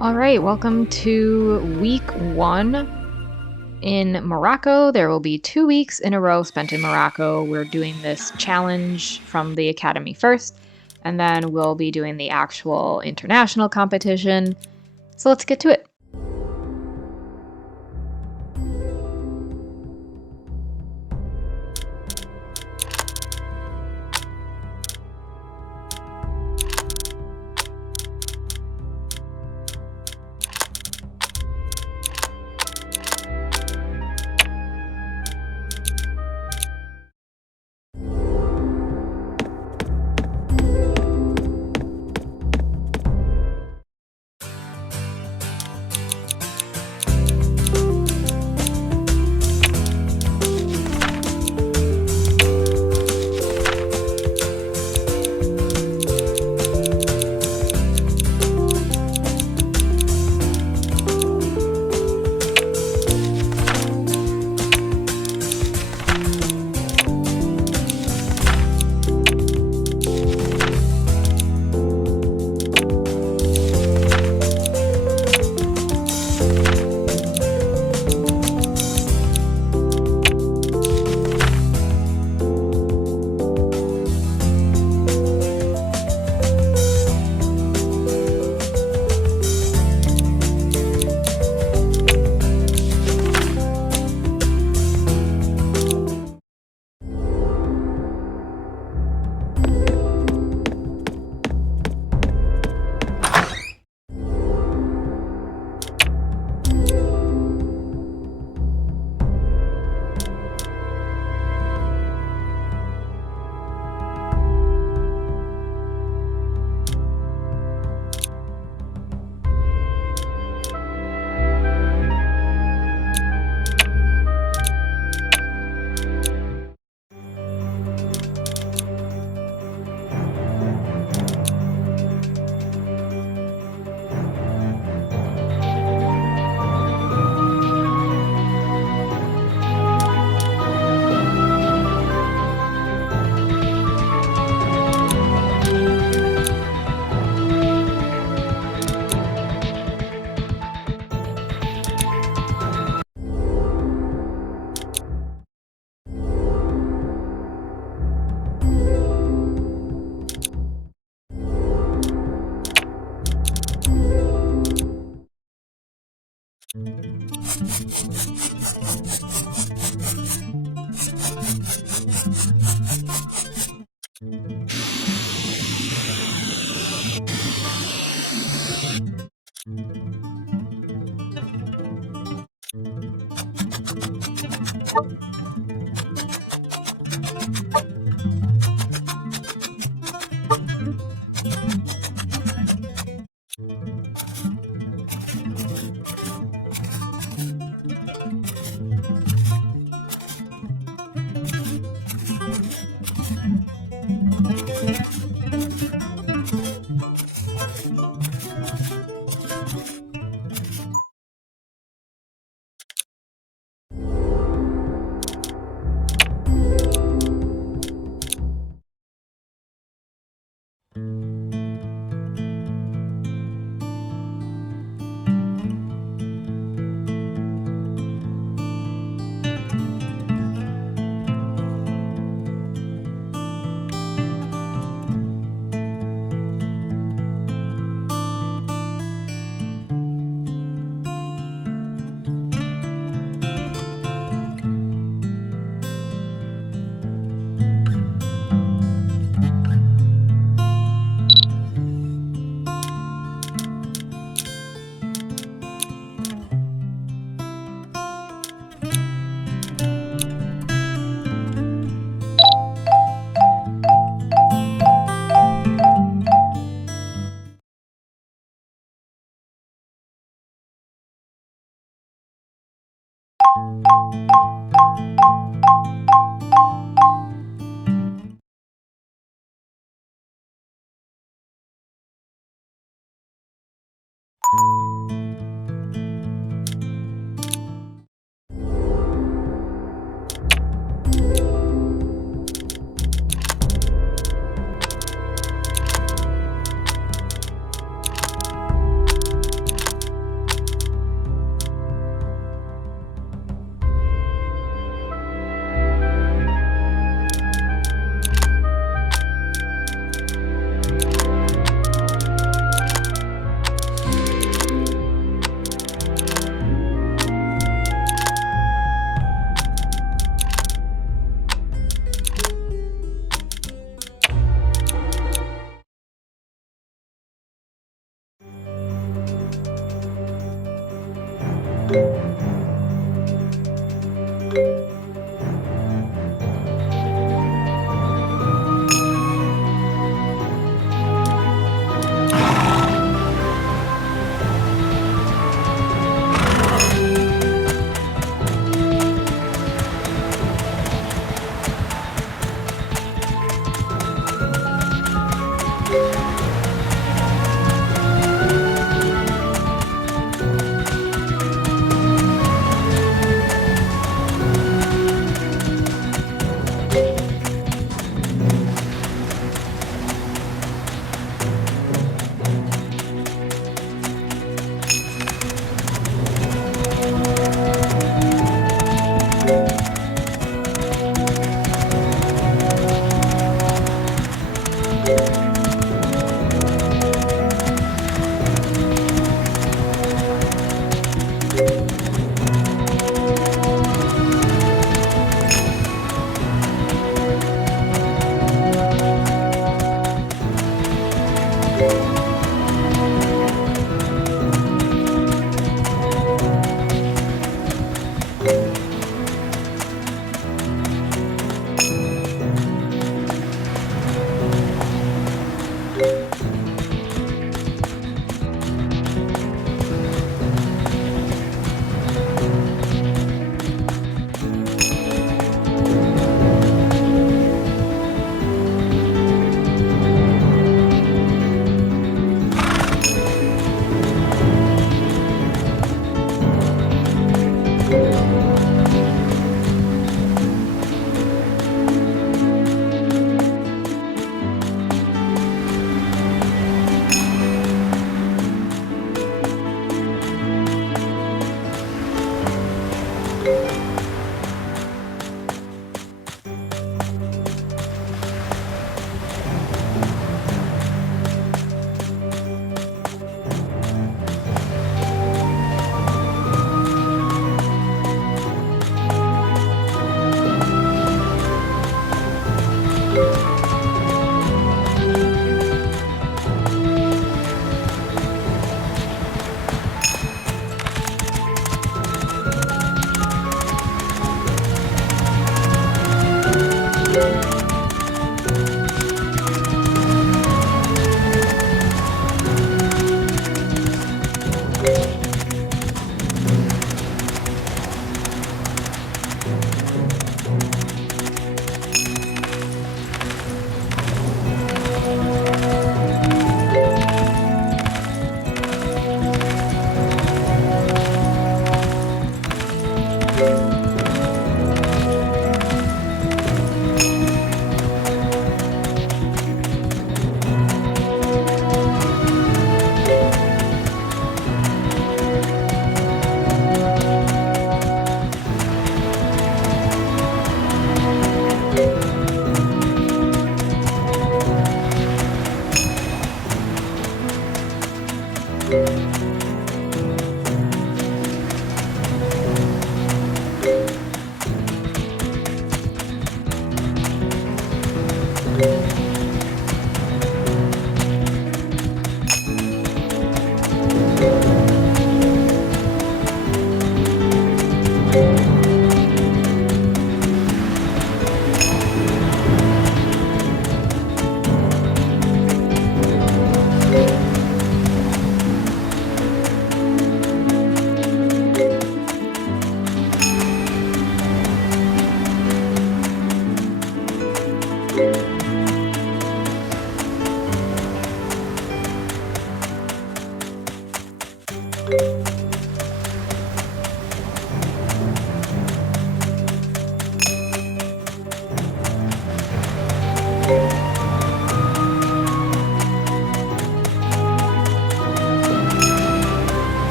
All right, welcome to week 1 in Morocco. There will be 2 weeks in a row spent in Morocco. We're doing this challenge from the academy first, and then we'll be doing the actual international competition. So let's get to it.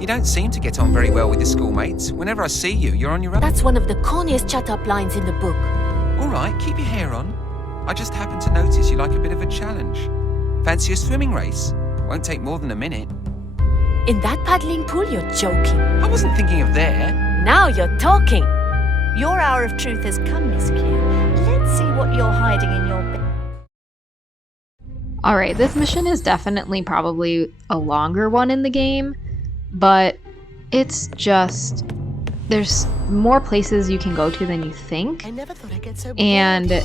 You don't seem to get on very well with your schoolmates. Whenever I see you, you're on your own. That's one of the corniest shut-up lines in the book. All right, keep your hair on. I just happened to notice you like a bit of a challenge. Fancy a swimming race? Won't take more than a minute. In that paddling pool, you're joking. I wasn't thinking of there. Now you're talking. Your hour of truth has come, Miss Q. Let's see what you're hiding in your bed. Alright, this mission is definitely probably a longer one in the game, but it's just, there's more places you can go to than you think, I never thought I'd get so bored. and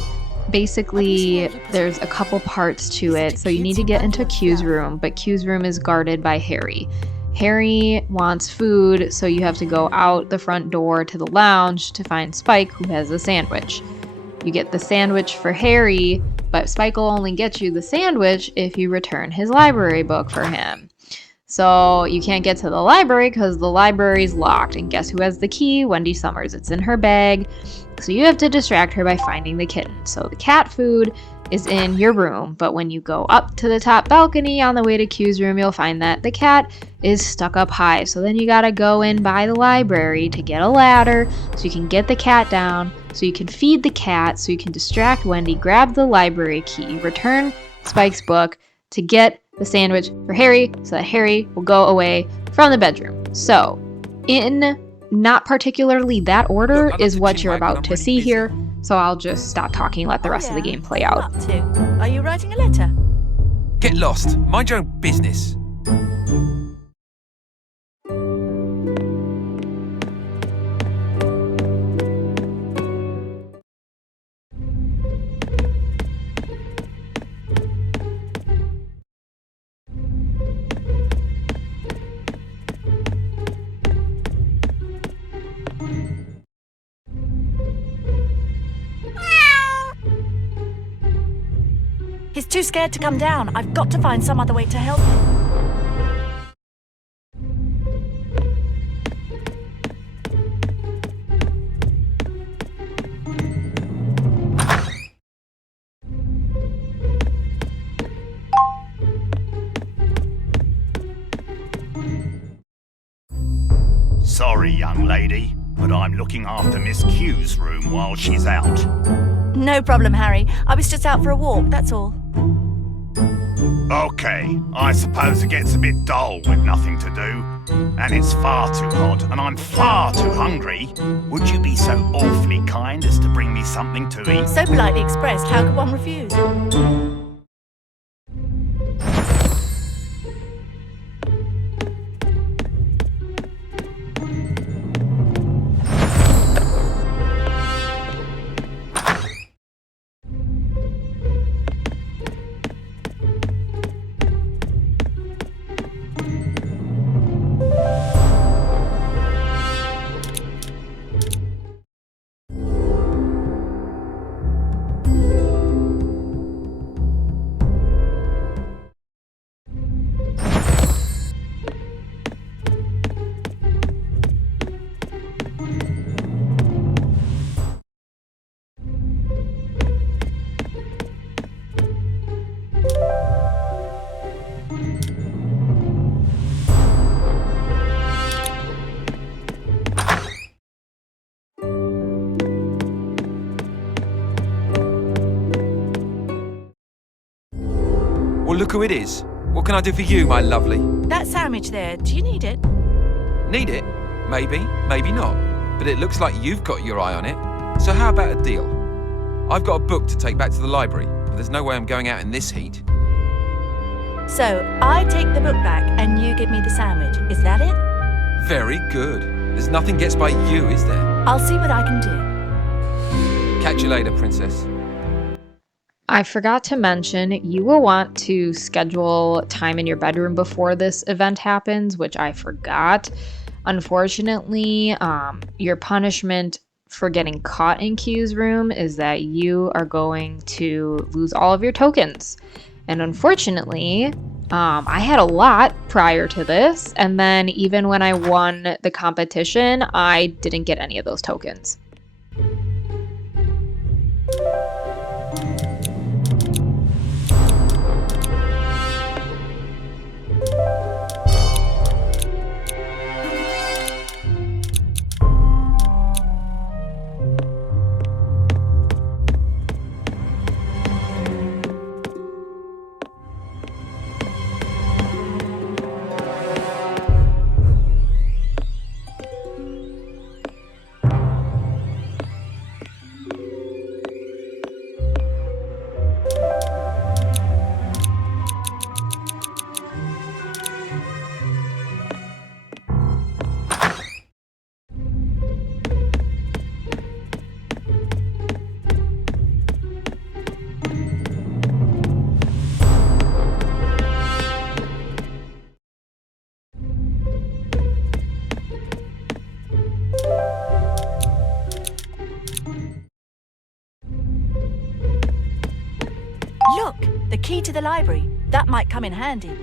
basically there's a couple parts to it. So you need to get into Q's room, but Q's room is guarded by Harry. Harry wants food, so you have to go out the front door to the lounge to find Spike, who has a sandwich. You get the sandwich for Harry, but Spike will only get you the sandwich if you return his library book for him. So you can't get to the library because the library's locked, and guess who has the key? Wendy Summers. It's in her bag, so you have to distract her by finding the kitten. So the cat food is in your room, but when you go up to the top balcony on the way to Q's room, you'll find that the cat is stuck up high. So then you gotta go in by the library to get a ladder so you can get the cat down, so you can feed the cat, so you can distract Wendy, grab the library key, return Spike's book to get the sandwich for Harry so that Harry will go away from the bedroom. So in not particularly that order is what you're about to see here. So I'll just stop talking and let the rest of the game play out. What are you up to? Are you writing a letter? Get lost. Mind your own business. He's too scared to come down. I've got to find some other way to help him. Sorry, young lady, but I'm looking after Miss Q's room while she's out. No problem, Harry. I was just out for a walk, that's all. Okay, I suppose it gets a bit dull with nothing to do. And it's far too hot, and I'm far too hungry. Would you be so awfully kind as to bring me something to eat? So politely expressed, how could one refuse? Well, look who it is. What can I do for you, my lovely? That sandwich there, do you need it? Need it? Maybe, maybe not. But it looks like you've got your eye on it. So how about a deal? I've got a book to take back to the library, but there's no way I'm going out in this heat. So, I take the book back and you give me the sandwich. Is that it? Very good. There's nothing gets by you, is there? I'll see what I can do. Catch you later, princess. I forgot to mention, you will want to schedule time in your bedroom before this event happens, which I forgot. Unfortunately, your punishment for getting caught in Q's room is that you are going to lose all of your tokens. And unfortunately, I had a lot prior to this, and then even when I won the competition, I didn't get any of those tokens. The key to the library. That might come in handy.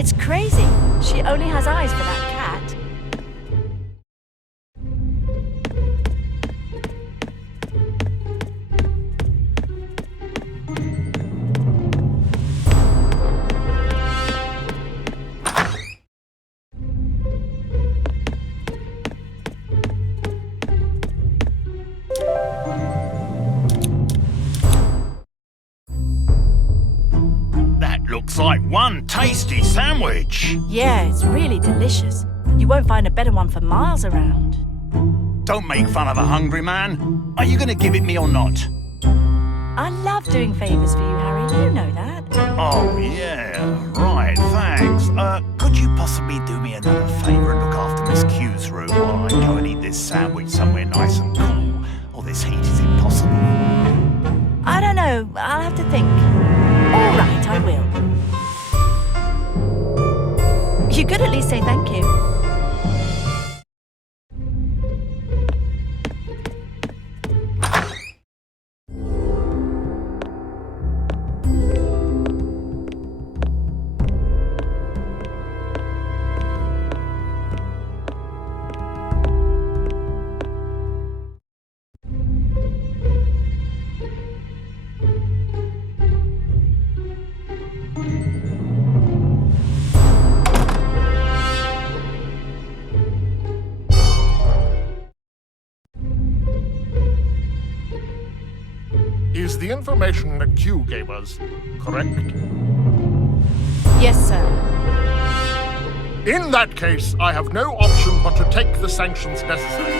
It's crazy. She only has eyes for that cat. That looks like one tasty sandwich. Yeah, it's really delicious. You won't find a better one for miles around. Don't make fun of a hungry man. Are you going to give it me or not? I love doing favours for you, Harry. You know that. Oh, yeah. Right, thanks. Could you possibly do me another favour and look after Miss Q's room while I go and eat this sandwich somewhere nice and cool? Or this heat is impossible. I don't know. I'll have to think. All right, I will. You could at least say thank you. Is the information that Q gave us correct? Yes, sir. In that case, I have no option but to take the sanctions necessary.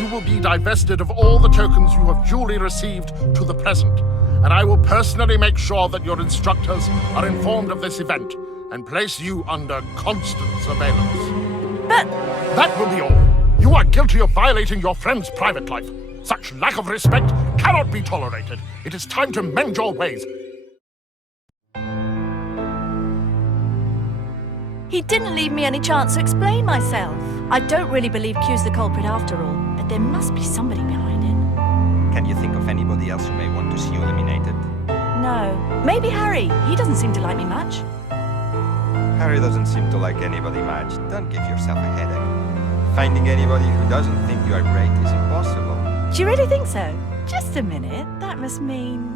You will be divested of all the tokens you have duly received to the present, and I will personally make sure that your instructors are informed of this event and place you under constant surveillance. But That will be all. You are guilty of violating your friend's private life. Such lack of respect cannot be tolerated. It is time to mend your ways. he didn't leave me any chance to explain myself. I don't really believe Q's the culprit after all, but there must be somebody behind it. Can you think of anybody else who may want to see you eliminated? No. Maybe Harry. He doesn't seem to like me much. Harry doesn't seem to like anybody much. Don't give yourself a headache. Finding anybody who doesn't think you are great is impossible. Do you really think so? Just a minute. That must mean...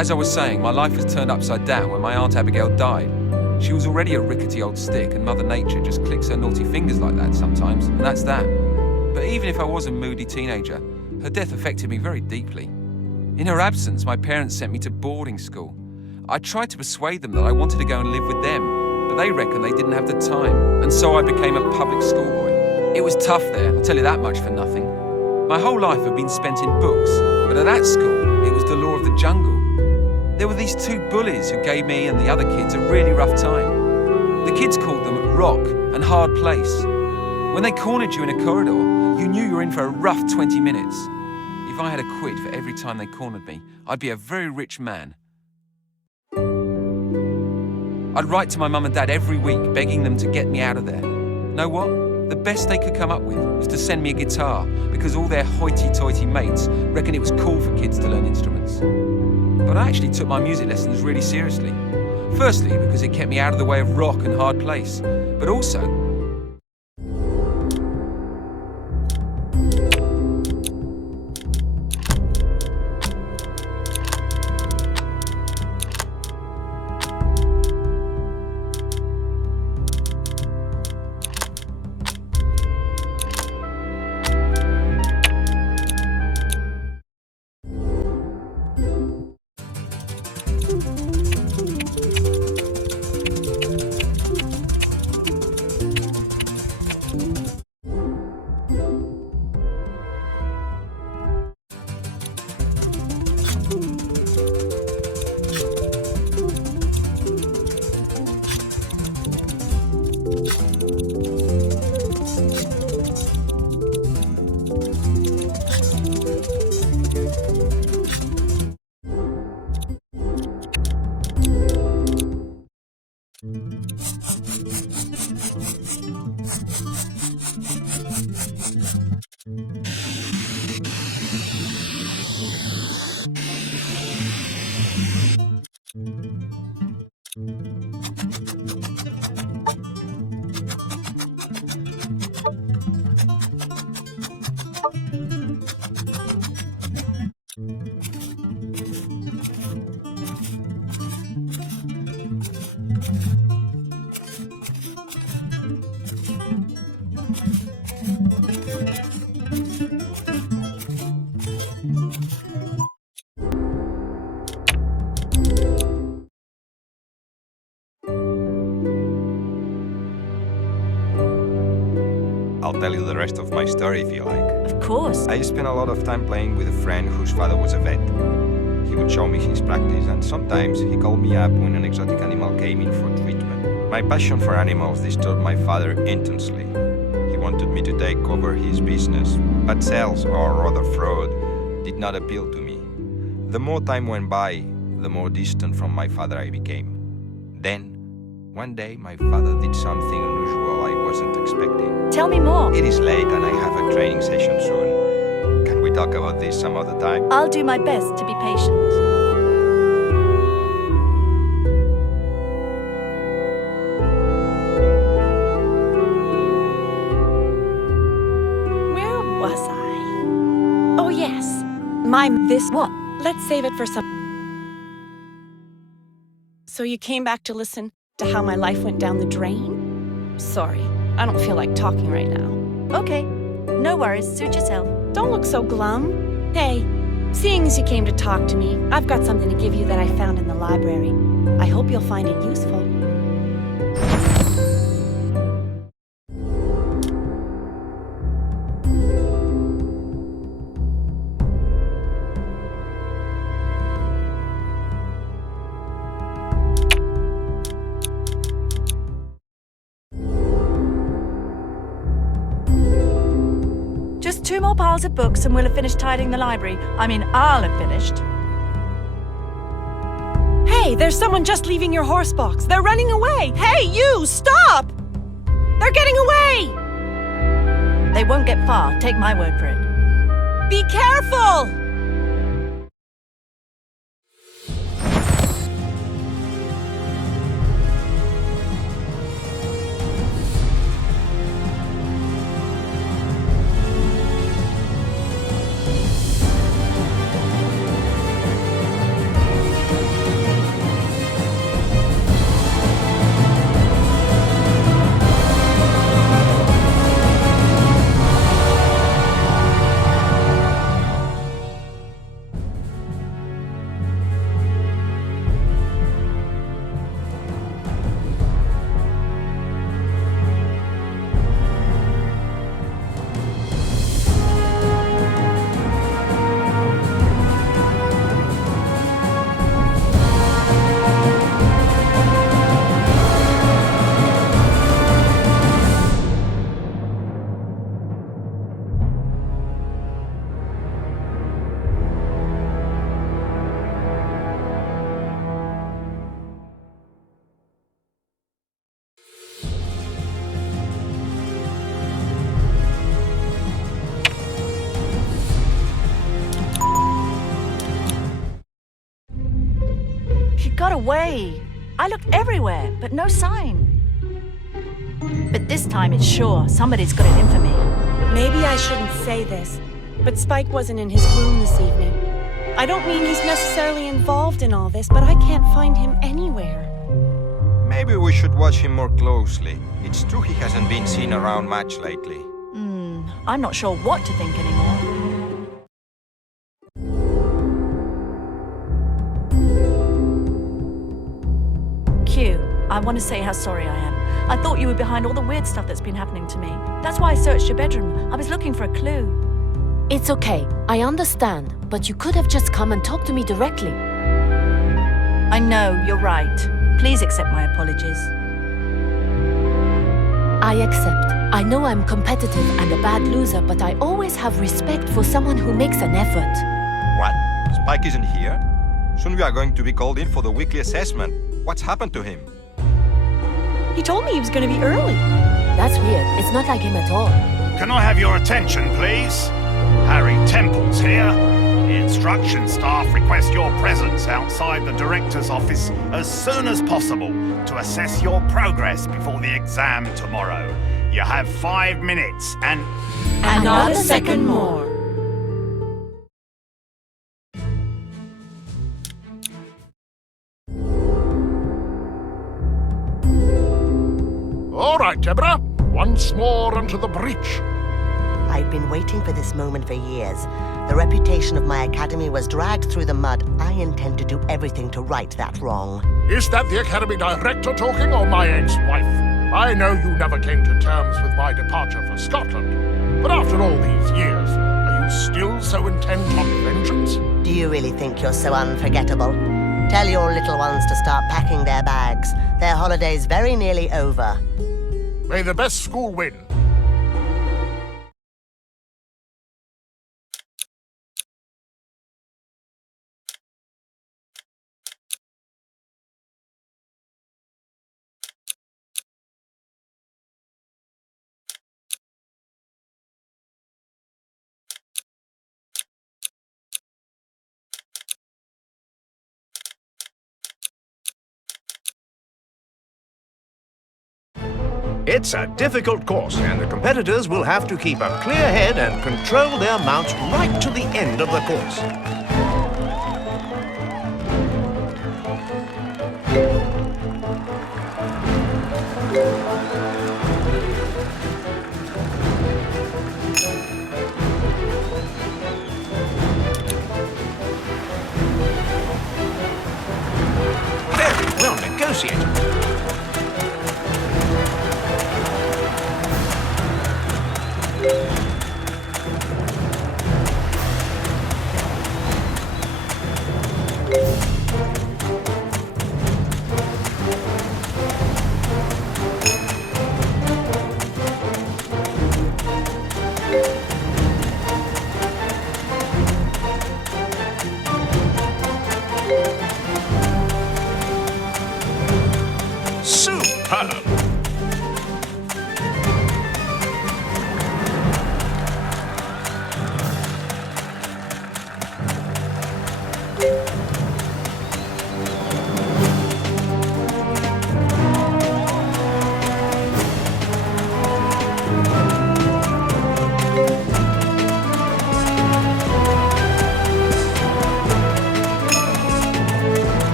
As I was saying, my life was turned upside down when my Aunt Abigail died. She was already a rickety old stick, and Mother Nature just clicks her naughty fingers like that sometimes, and that's that. But even if I was a moody teenager, her death affected me very deeply. In her absence, my parents sent me to boarding school. I tried to persuade them that I wanted to go and live with them, but they reckoned they didn't have the time, and so I became a public schoolboy. It was tough there, I'll tell you that much for nothing. My whole life had been spent in books, but at that school, it was the law of the jungle. There were these two bullies who gave me and the other kids a really rough time. The kids called them Rock and Hard Place. When they cornered you in a corridor, you knew you were in for a rough 20 minutes. If I had a quid for every time they cornered me, I'd be a very rich man. I'd write to my mum and dad every week, begging them to get me out of there. Know what? The best they could come up with was to send me a guitar, because all their hoity-toity mates reckoned it was cool for kids to learn instruments. But I actually took my music lessons really seriously. Firstly, because it kept me out of the way of Rock and Hard Place, but also I'll tell you the rest of my story if you like. Of course. I spent a lot of time playing with a friend whose father was a vet. He would show me his practice, and sometimes he called me up when an exotic animal came in for treatment. My passion for animals disturbed my father intensely. He wanted me to take over his business, but sales, or rather fraud, did not appeal to me. The more time went by, the more distant from my father I became. Then, one day, my father did something unusual I wasn't expecting. Tell me more. It is late and I have a training session soon. Can we talk about this some other time? I'll do my best to be patient. Where was I? Oh, yes. This What? Let's save it for some. So you came back to listen to how my life went down the drain? Sorry, I don't feel like talking right now. Okay. No worries. Suit yourself. Don't look so glum. Hey, seeing as you came to talk to me, I've got something to give you that I found in the library. I hope you'll find it useful. Just 2 more piles of books and we'll have finished tidying the library. I mean, I'll have finished. Hey, there's someone just leaving your horse box. They're running away. Hey, you, stop! They're getting away! They won't get far. Take my word for it. Be careful! got away. I looked everywhere, but no sign. But this time it's sure somebody's got it in for me. Maybe I shouldn't say this, but Spike wasn't in his room this evening. I don't mean he's necessarily involved in all this, but I can't find him anywhere. Maybe we should watch him more closely. It's true he hasn't been seen around much lately. I'm not sure what to think anymore. Q, I want to say how sorry I am. I thought you were behind all the weird stuff that's been happening to me. That's why I searched your bedroom. I was looking for a clue. It's okay. I understand. But you could have just come and talked to me directly. I know, you're right. Please accept my apologies. I accept. I know I'm competitive and a bad loser, but I always have respect for someone who makes an effort. What? Spike isn't here? Soon we are going to be called in for the weekly assessment. What's happened to him? He told me he was going to be early. That's weird. It's not like him at all. Can I have your attention, please? Harry Temple's here. The instruction staff request your presence outside the director's office as soon as possible to assess your progress before the exam tomorrow. You have 5 minutes and... Not a second more. All right, Deborah. Once more into the breach. I've been waiting for this moment for years. The reputation of my academy was dragged through the mud. I intend to do everything to right that wrong. Is that the academy director talking, or my ex-wife? I know you never came to terms with my departure for Scotland. But after all these years, are you still so intent on vengeance? Do you really think you're so unforgettable? Tell your little ones to start packing their bags. Their holiday's very nearly over. May the best school win. It's a difficult course, and the competitors will have to keep a clear head and control their mounts right to the end of the course. Very well negotiated. Superb!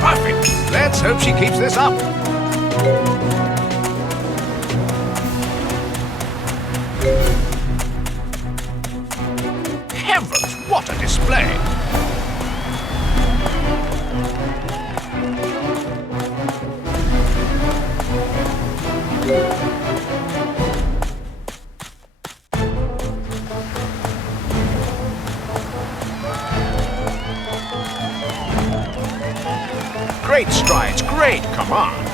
Perfect. Let's hope she keeps this up. Heavens, what a display! Great strides, great command.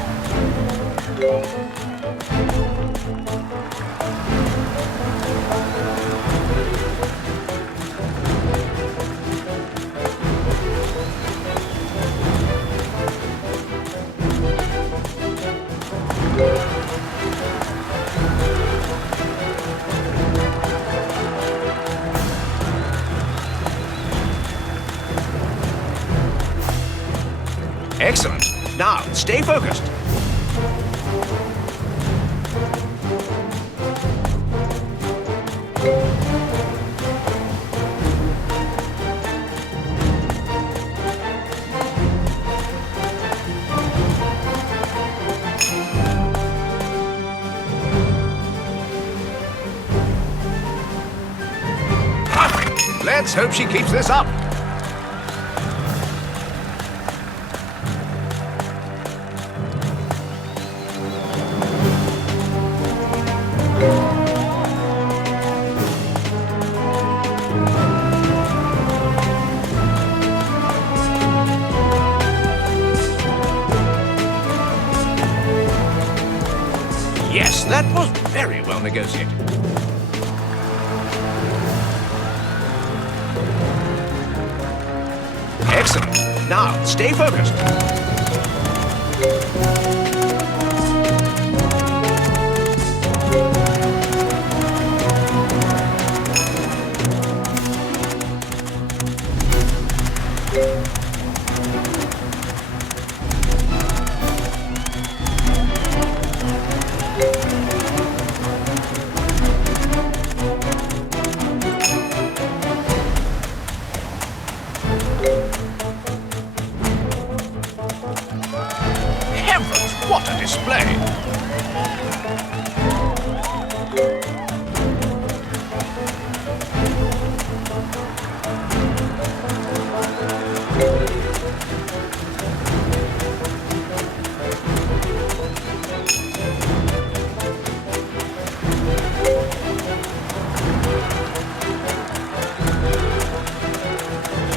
Now, stay focused. Perfect. Let's hope she keeps this up. Yes, that was very well negotiated. Excellent. Now, stay focused. Heavens, what a display!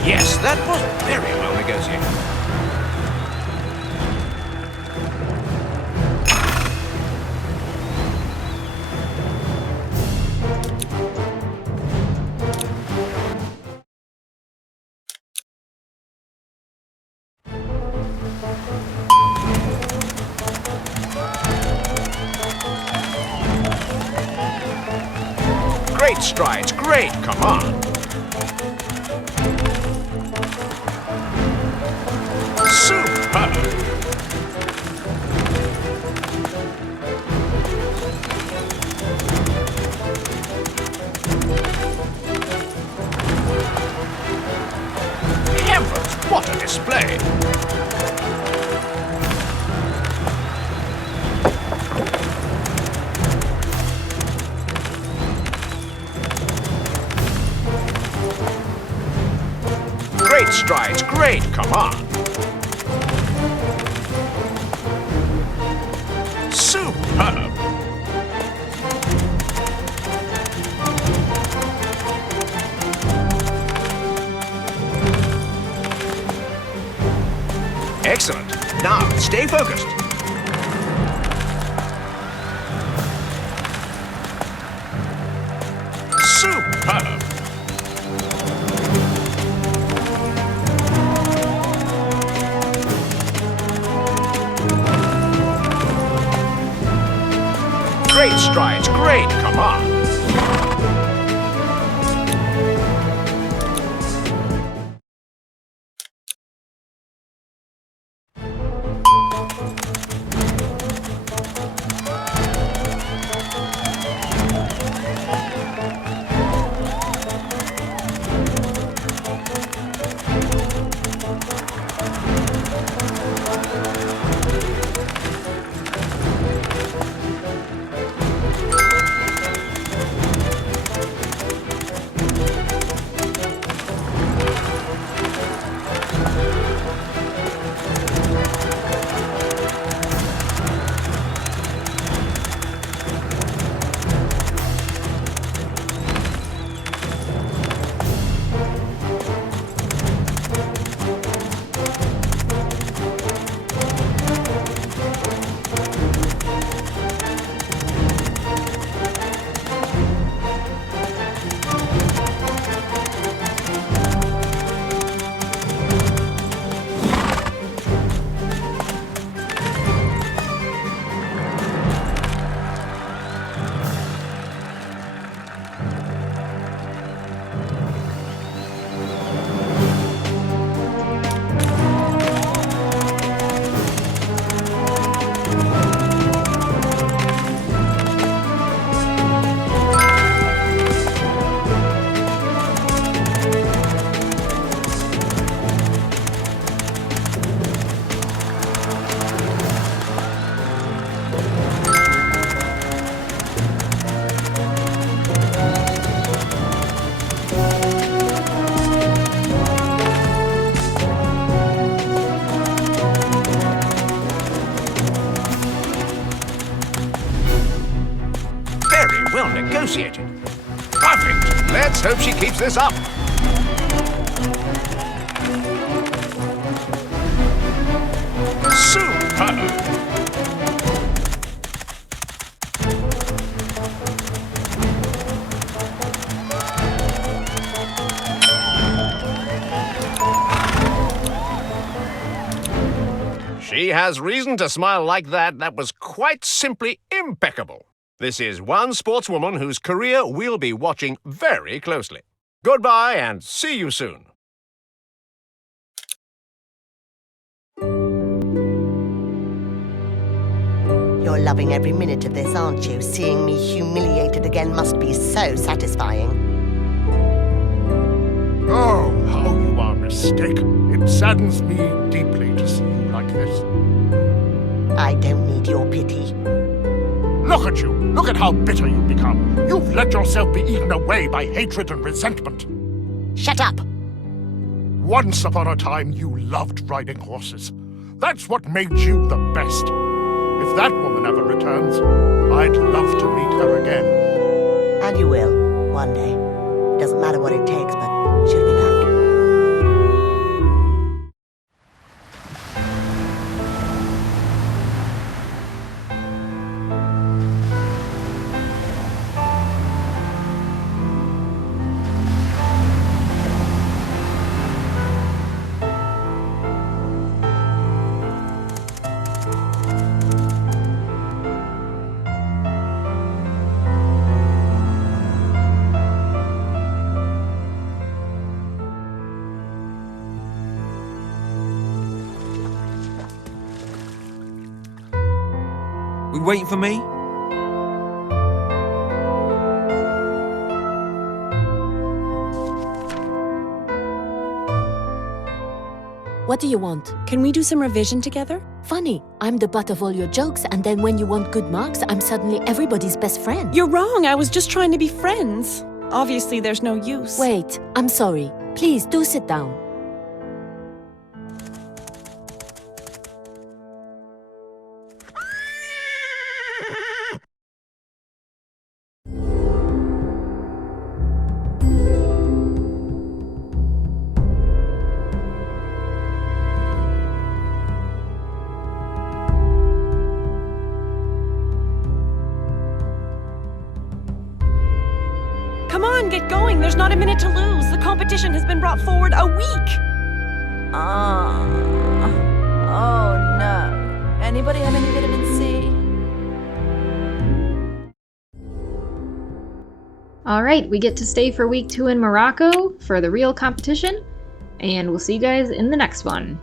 Yes, that was very well negotiated. Great strides, great, come on. Superb. Heavens, what a display. Great strides, great, come on. Superb. Excellent. Now, stay focused. Superb. Great strides, great, come on. Let's hope she keeps this up. Superb. She has reason to smile like that. That was quite simply impeccable. This is one sportswoman whose career we'll be watching very closely. Goodbye and see you soon. You're loving every minute of this, aren't you? Seeing me humiliated again must be so satisfying. Oh, how you are mistaken. It saddens me deeply to see you like this. I don't need your pity. Look at you. Look at how bitter you've become. You've let yourself be eaten away by hatred and resentment. Shut up! Once upon a time, you loved riding horses. That's what made you the best. If that woman ever returns, I'd love to meet her again. And you will, one day. It doesn't matter what it takes, but she'll be back. We waiting for me? What do you want? Can we do some revision together? Funny, I'm the butt of all your jokes, and then when you want good marks, I'm suddenly everybody's best friend. You're wrong. I was just trying to be friends. Obviously, there's no use. Wait, I'm sorry. Please do sit down. Come on, get going. There's not a minute to lose. The competition has been brought forward a week. Oh no. Anybody have any vitamin C? All right, we get to stay for week 2 in Morocco for the real competition, and we'll see you guys in the next one.